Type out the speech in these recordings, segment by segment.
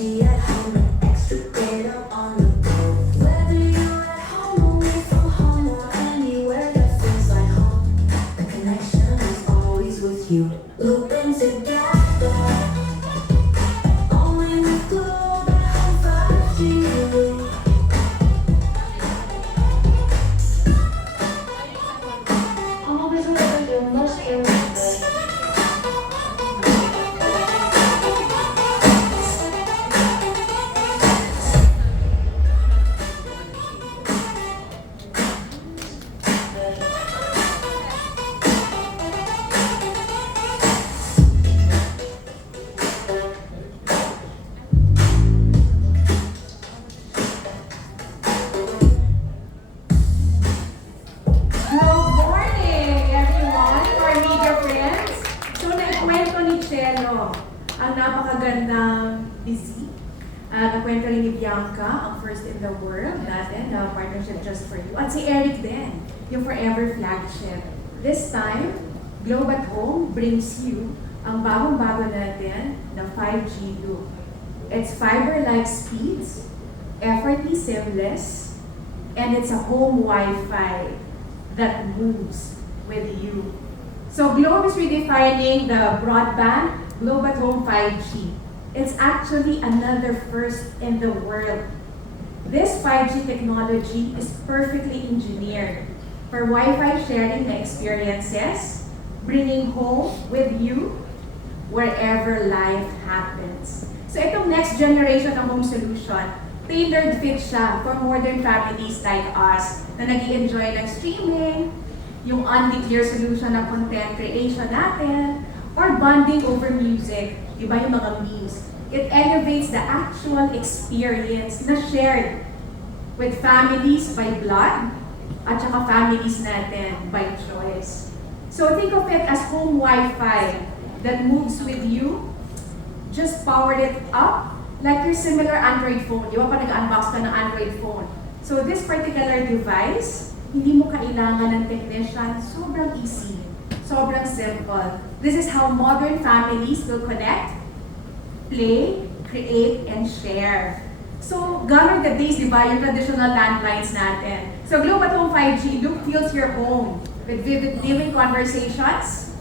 5G at home, extra data on the go. Whether you're at home, away from home, or anywhere that feels like home, the connection is always with you. Looping together, only with Globe at home 5G. Always wherever you must remember. Good morning, everyone, our media friends. So, naikwento ni Chelo ang napakagandang busy. Nakwento rin ni Bianca, ang first in the world natin, na partnership just for you. At si Eric din, yung Forever flagship. This time, Globe at Home brings you ang bagong-bago natin na 5G loop. It's fiber-like speeds, effortlessly seamless, and it's a home Wi-Fi that moves with you. So Globe is redefining the broadband Globe at Home 5G. It's actually another first in the world. This 5G technology is perfectly engineered for Wi-Fi sharing na experiences, bringing home with you wherever life happens. So itong next generation ng home solution, tailored fit siya for modern families like us na nag-i-enjoy ng streaming, yung undeclared solution ng content creation natin, or bonding over music, di ba yung mga memes. It elevates the actual experience na shared with families by blood at saka families natin by choice. So think of it as home Wi-Fi that moves with you. Just powered it up like your similar Android phone. Di ba pa nag-unbox ka ng Android phone? So this particular device, hindi mo kailangan ng technician. Sobrang easy. Sobrang simple. This is how modern families will connect, play, create, and share. So, gone are the days, di ba, yung traditional landlines natin. So, Globe at Home 5G, look feels your home with vivid living conversations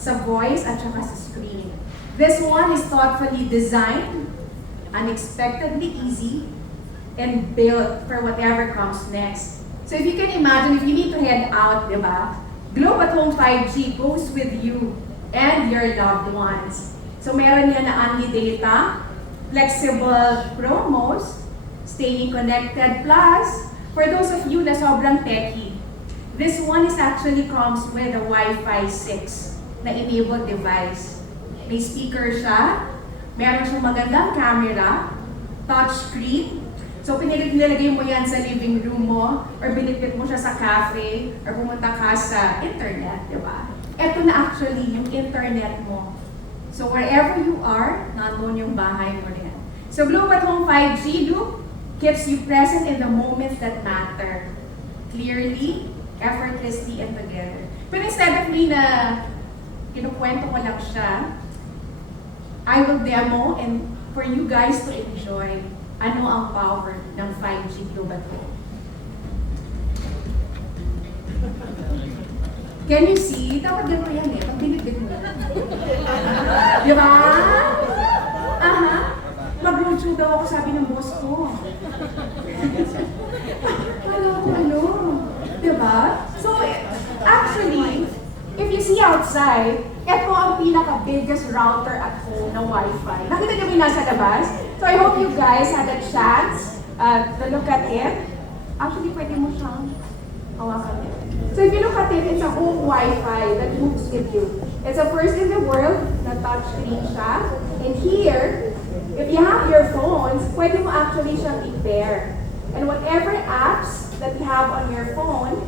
sa voice at saka sa screen. This one is thoughtfully designed, unexpectedly easy, and built for whatever comes next. So if you can imagine, if you need to head out, di ba? Globe at Home 5G goes with you and your loved ones. So meron yan na only data, flexible promos, staying connected plus, for those of you na sobrang techy, this one is actually comes with a Wi-Fi 6 na enabled device. May speaker siya, meron siyang magandang camera, touchscreen. So nilagay mo yan sa living room mo, or binitbit mo siya sa cafe, or pumunta ka sa internet, di ba? Ito na actually yung internet mo. So wherever you are, nandun yung bahay mo rin. So Globe at Home 5G loop keeps you present in the moments that matter. Clearly, effortlessly, and together. Pero instead of me na kinukwento ko lang siya, I will demo and for you guys to enjoy ano ang power ng 5G Globe at Home. Can you see? Dapat ganito yan eh. Pag binibig mo. Di ba? Aha. Mag-roadshow daw ako, sabi ng boss ko. Ano? Di ba? So, actually, if you see outside, ito ang pinaka-biggest router at home na Wi-Fi. Nakita niyo ba yung nasa labas? So I hope you guys had a chance to look at it. Actually, pwede mo siyang hawakan it. So if you look at it, it's a home Wi-Fi that moves with you. It's a first in the world na touchscreen siya. And here, if you have your phones, pwede mo actually siyang i-pair. And whatever apps that you have on your phone,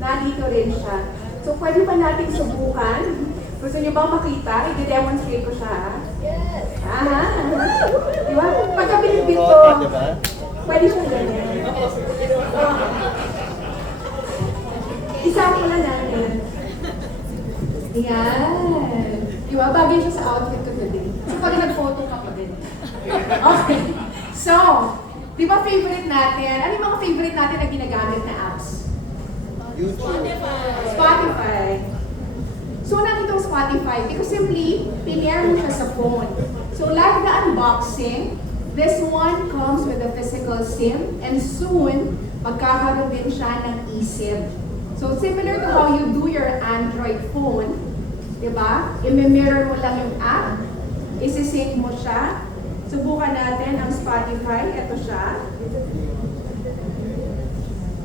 nandito rin siya. So pwede pa nating subukan. Gusto niyo bang makita? I-demonstrate ko siya. Yes! Aha! Di ba? Pagka binibit ko, pwede siya ganyan. Isama lang natin. Ayan. Di ba? Bagay siya sa outfit ko today. So pag nag-photo ka pa din. Okay. So, di ba favorite natin? Ano yung mga favorite natin na ginagamit na apps? Spotify. So, lang itong Spotify because simply, pinair mo siya sa phone. So, like the unboxing, this one comes with a physical SIM and soon, magkakaroon din siya ng eSIM. So, similar to how you do your Android phone, di ba? I-mirror mo lang yung app, isi-sync mo siya. Subukan natin ang Spotify. Ito siya.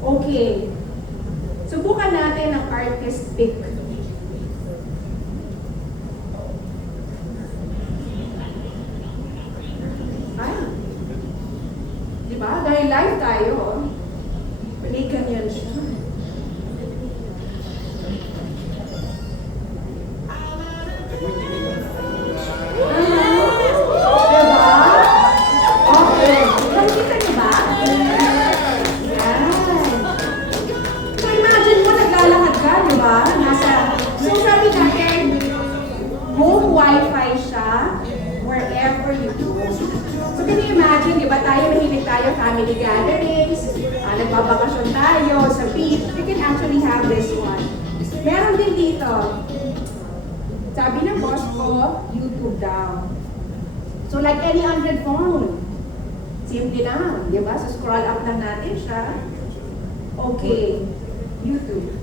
Okay. Subukan natin ang artist pick. Ay. Diba? Dahil live tayo, may ganyan siya. Diba? Okay. Nakikita niyo ba? Yan. So imagine mo, naglalakad ka, di ba? So sabi natin, home wifi siya wherever you go. So can you imagine, di ba tayo, mahilig tayo, family gatherings, nagbabakasyon tayo sa beach, you can actually have this one. Meron din dito, sabi ng boss ko, YouTube daw. So like any Android phone, simple lang, di ba? So scroll up lang natin siya. Okay, YouTube.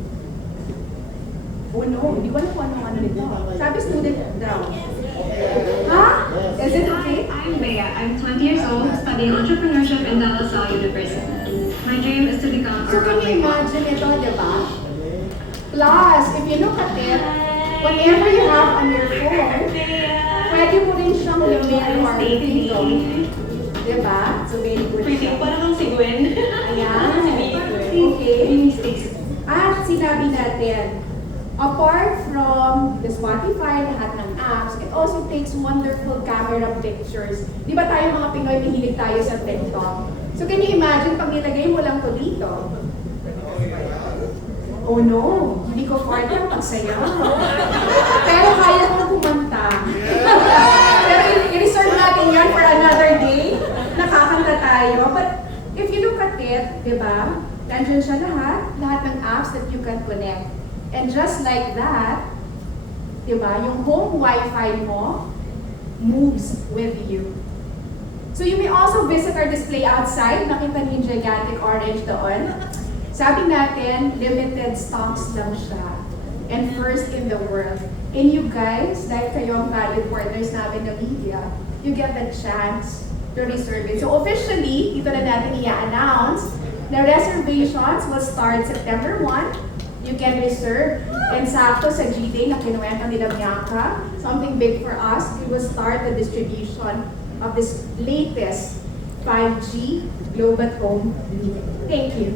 Oh no, hindi ko alam kung ano nito. Sabi student daw. Ha? Is it okay? Hi, I'm Bea. I'm 20 years old, studying entrepreneurship in De La Salle University. My dream is to become a So can you runway model. imagine ito, di ba? Plus, if you look at it, whatever you have on your phone, pwede mo rin siyang i-mirror dito. Di ba? So very good siya. Parang kang si Gwen. Ayan. Okay. At sinabi natin, apart from the Spotify, lahat ng apps, it also takes wonderful camera pictures. Di ba tayo mga Pinoy, mahilig tayo sa TikTok? So can you imagine pag nilagay mo lang to dito? Oh no, hindi ko afford yung pagsayaw. Pero kaya ko kumanta. Pero i-reserve natin yan for another day. Nakakanta tayo. But if you look at it, di ba? Nandiyan siya lahat ng apps that you can connect. And just like that, di ba, yung home wifi mo moves with you. So you may also visit our display outside. Nakita niyo yung gigantic orange doon. Sabi natin, limited stocks lang siya. And first in the world. And you guys, dahil kayo ang valued partners namin ng media, you get the chance to reserve it. So officially, dito na natin i-announce na reservations will start September 1. You can reserve. And sakto sa G-Day na kinuwenta nila Bianca, something big for us, we will start the distribution of this latest 5G Globe at Home. Thank you.